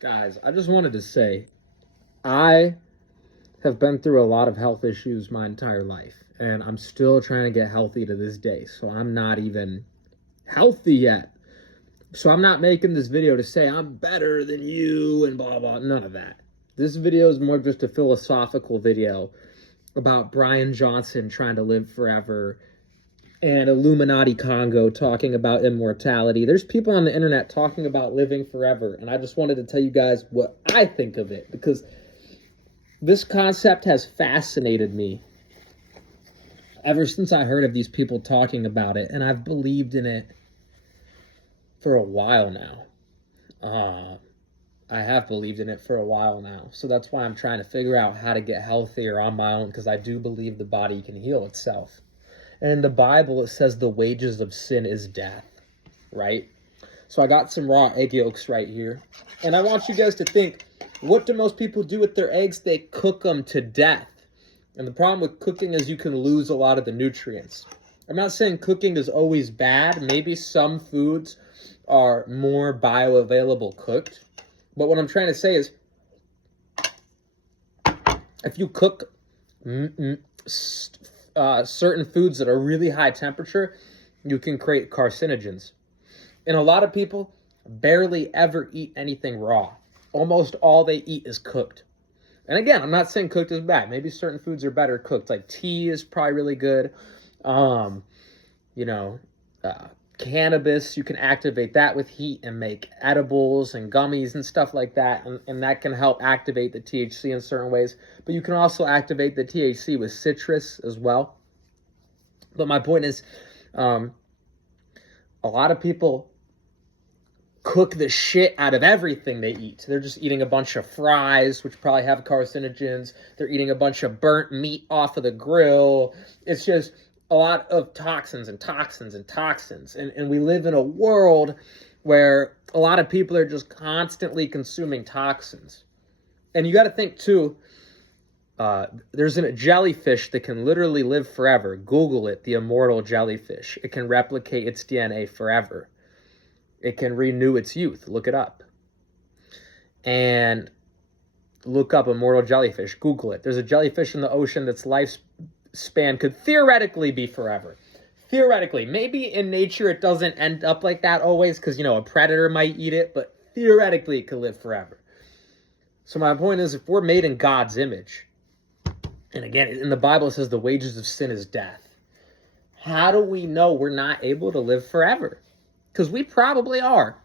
Guys, I just wanted to say I have been through a lot of health issues my entire life, and I'm still trying to get healthy to this day. So I'm not even healthy yet. So I'm not making this video to say I'm better than you and blah blah, none of that. This video is more just a philosophical video about Brian Johnson trying to live forever and Illuminati Congo talking about immortality. There's people on the internet talking about living forever, and I just wanted to tell you guys what I think of it because this concept has fascinated me ever since I heard of these people talking about it, and I've believed in it for a while now. I have believed in it for a while now, so that's why I'm trying to figure out how to get healthier on my own, because I do believe the body can heal itself. And in the Bible, it says the wages of sin is death, right? So I got some raw egg yolks right here. And I want you guys to think, what do most people do with their eggs? They cook them to death. And the problem with cooking is you can lose a lot of the nutrients. I'm not saying cooking is always bad. Maybe some foods are more bioavailable cooked. But what I'm trying to say is, if you cook certain foods that are really high temperature, you can create carcinogens. And a lot of people barely ever eat anything raw. Almost all they eat is cooked. And again, I'm not saying cooked is bad. Maybe certain foods are better cooked. Like tea is probably really good. You know, cannabis, you can activate that with heat and make edibles and gummies and stuff like that. And that can help activate the THC in certain ways. But you can also activate the THC with citrus as well. But my point is, a lot of people cook the shit out of everything they eat. They're just eating a bunch of fries, which probably have carcinogens. They're eating a bunch of burnt meat off of the grill. It's just a lot of toxins and toxins and toxins. And we live in a world where a lot of people are just constantly consuming toxins. And you got to think too, there's a jellyfish that can literally live forever. Google it, the immortal jellyfish. It can replicate its DNA forever. It can renew its youth. Look it up. And look up immortal jellyfish. Google it. There's a jellyfish in the ocean that's lifespan could theoretically be forever. Theoretically. Maybe in nature it doesn't end up like that always because, a predator might eat it, but theoretically it could live forever. So my point is, if we're made in God's image, and again, in the Bible it says the wages of sin is death, how do we know we're not able to live forever? Because we probably are.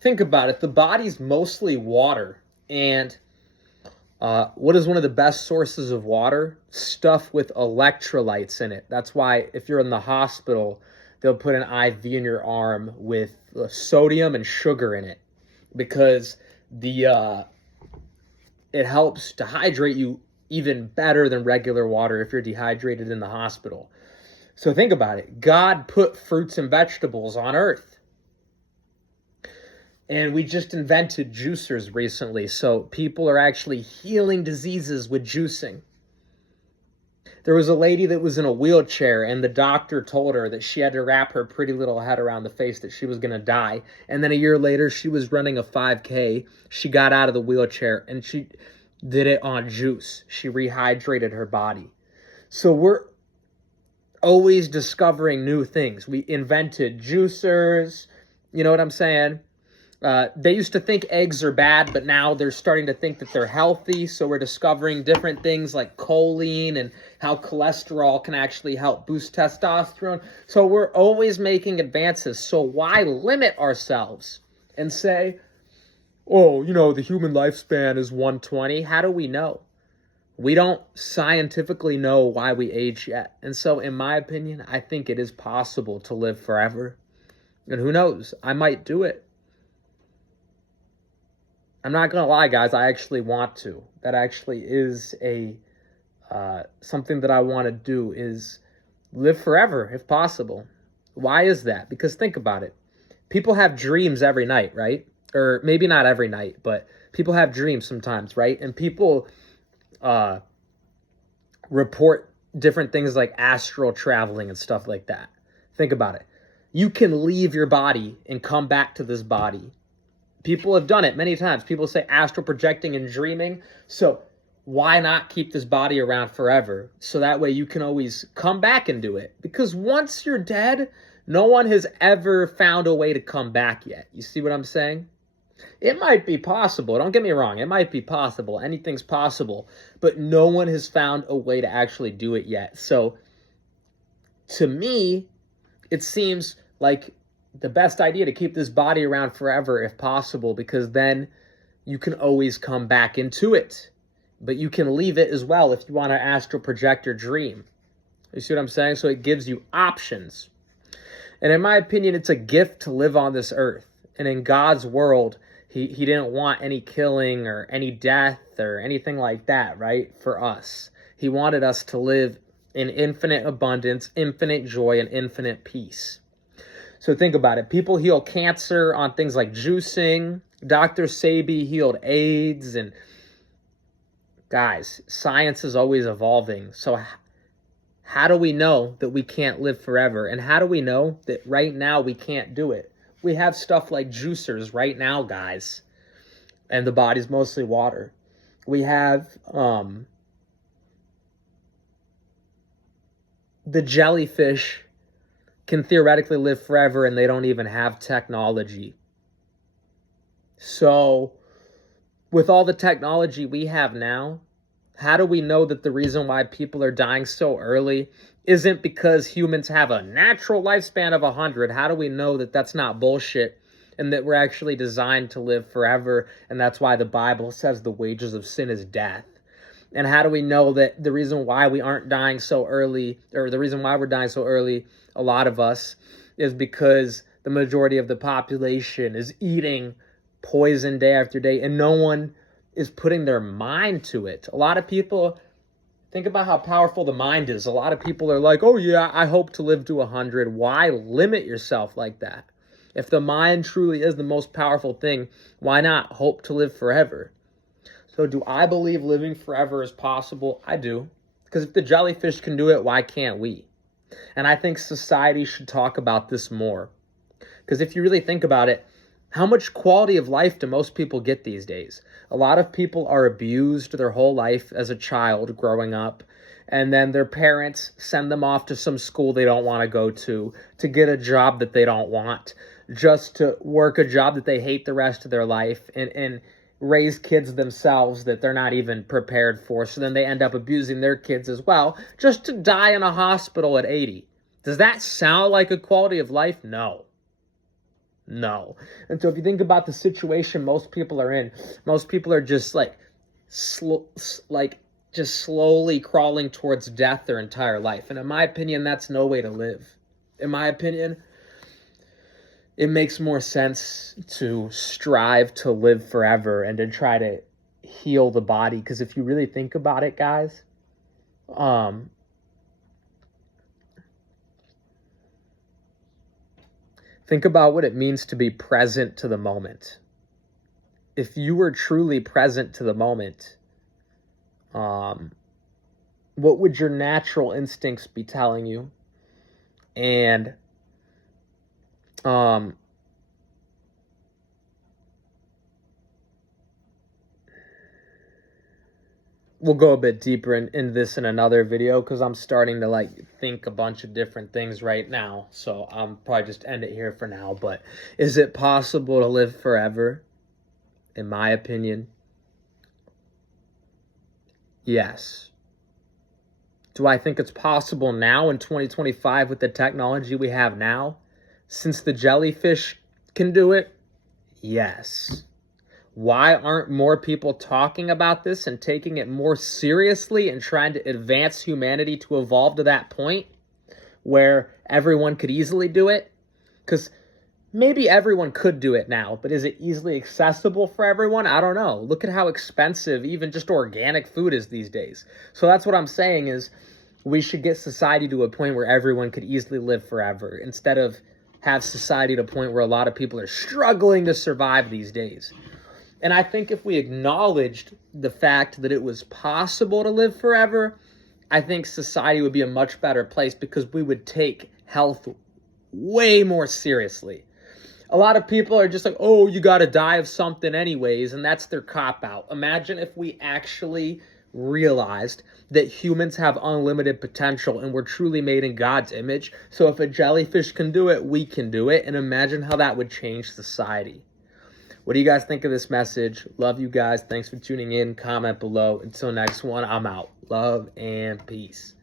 Think about it. The body's mostly water. And what is one of the best sources of water? Stuff with electrolytes in it. That's why if you're in the hospital, they'll put an IV in your arm with sodium and sugar in it. Because it helps to hydrate you even better than regular water if you're dehydrated in the hospital. So think about it. God put fruits and vegetables on earth. And we just invented juicers recently. So people are actually healing diseases with juicing. There was a lady that was in a wheelchair and the doctor told her that she had to wrap her pretty little head around the face, that she was going to die. And then a year later, she was running a 5K. She got out of the wheelchair and she did it on juice. She rehydrated her body. So we're always discovering new things. We invented juicers. You know what I'm saying? They used to think eggs are bad, but now they're starting to think that they're healthy. So we're discovering different things like choline and how cholesterol can actually help boost testosterone. So we're always making advances. So why limit ourselves and say, oh, the human lifespan is 120? How do we know? We don't scientifically know why we age yet. And so, in my opinion, I think it is possible to live forever. And who knows? I might do it. I'm not going to lie, guys. I actually want to. That actually is something that I want to do, is live forever if possible. Why is that? Because think about it. People have dreams every night, right? Or maybe not every night, but people have dreams sometimes, right? And people report different things like astral traveling and stuff like that. Think about it. You can leave your body and come back to this body People have done it many times. People say astral projecting and dreaming. So why not keep this body around forever? So that way you can always come back and do it. Because once you're dead, no one has ever found a way to come back yet. You see what I'm saying? It might be possible. Don't get me wrong. It might be possible. Anything's possible. But no one has found a way to actually do it yet. So to me, it seems like the best idea to keep this body around forever if possible, because then you can always come back into it. But you can leave it as well if you want to astral project or dream. You see what I'm saying? So it gives you options. And in my opinion, it's a gift to live on this earth. And in God's world, he didn't want any killing or any death or anything like that, right? For us. He wanted us to live in infinite abundance, infinite joy, and infinite peace. So think about it. People heal cancer on things like juicing. Dr. Sebi healed AIDS. And guys, science is always evolving. So how do we know that we can't live forever? And how do we know that right now we can't do it? We have stuff like juicers right now, guys. And the body's mostly water. We have the jellyfish can theoretically live forever and they don't even have technology. So with all the technology we have now, how do we know that the reason why people are dying so early isn't because humans have a natural lifespan of 100? How do we know that that's not bullshit and that we're actually designed to live forever, and that's why the Bible says the wages of sin is death? And how do we know that the reason why we aren't dying so early, or the reason why we're dying so early, a lot of us, is because the majority of the population is eating poison day after day, and no one is putting their mind to it. A lot of people, think about how powerful the mind is. A lot of people are like, oh yeah, I hope to live to 100. Why limit yourself like that? If the mind truly is the most powerful thing, why not hope to live forever? So do I believe living forever is possible? I do. Because if the jellyfish can do it, why can't we? And I think society should talk about this more. Because if you really think about it, how much quality of life do most people get these days? A lot of people are abused their whole life as a child growing up, and then their parents send them off to some school they don't want to go to get a job that they don't want, just to work a job that they hate the rest of their life, and raise kids themselves that they're not even prepared for. So then they end up abusing their kids as well, just to die in a hospital at 80. Does that sound like a quality of life? No. No. And so if you think about the situation most people are in, most people are just just slowly crawling towards death their entire life. And in my opinion, that's no way to live. In my opinion, it makes more sense to strive to live forever and to try to heal the body. Because if you really think about it, guys, think about what it means to be present to the moment. If you were truly present to the moment, what would your natural instincts be telling you? And we'll go a bit deeper in this in another video, because I'm starting to think a bunch of different things right now. So I'm probably just end it here for now. But is it possible to live forever? In my opinion, yes. Do I think it's possible now in 2025 with the technology we have now? Since the jellyfish can do it? Yes. Why aren't more people talking about this and taking it more seriously and trying to advance humanity to evolve to that point where everyone could easily do it? Because maybe everyone could do it now, but is it easily accessible for everyone? I don't know. Look at how expensive even just organic food is these days. So that's what I'm saying, is we should get society to a point where everyone could easily live forever, instead of have society to a point where a lot of people are struggling to survive these days. And I think if we acknowledged the fact that it was possible to live forever, I think society would be a much better place, because we would take health way more seriously. A lot of people are just like, oh, you got to die of something anyways, and that's their cop-out. Imagine if we actually realized that humans have unlimited potential and we're truly made in God's image. So if a jellyfish can do it, we can do it. And imagine how that would change society. What do you guys think of this message? Love you guys. Thanks for tuning in. Comment below. Until next one, I'm out. Love and peace.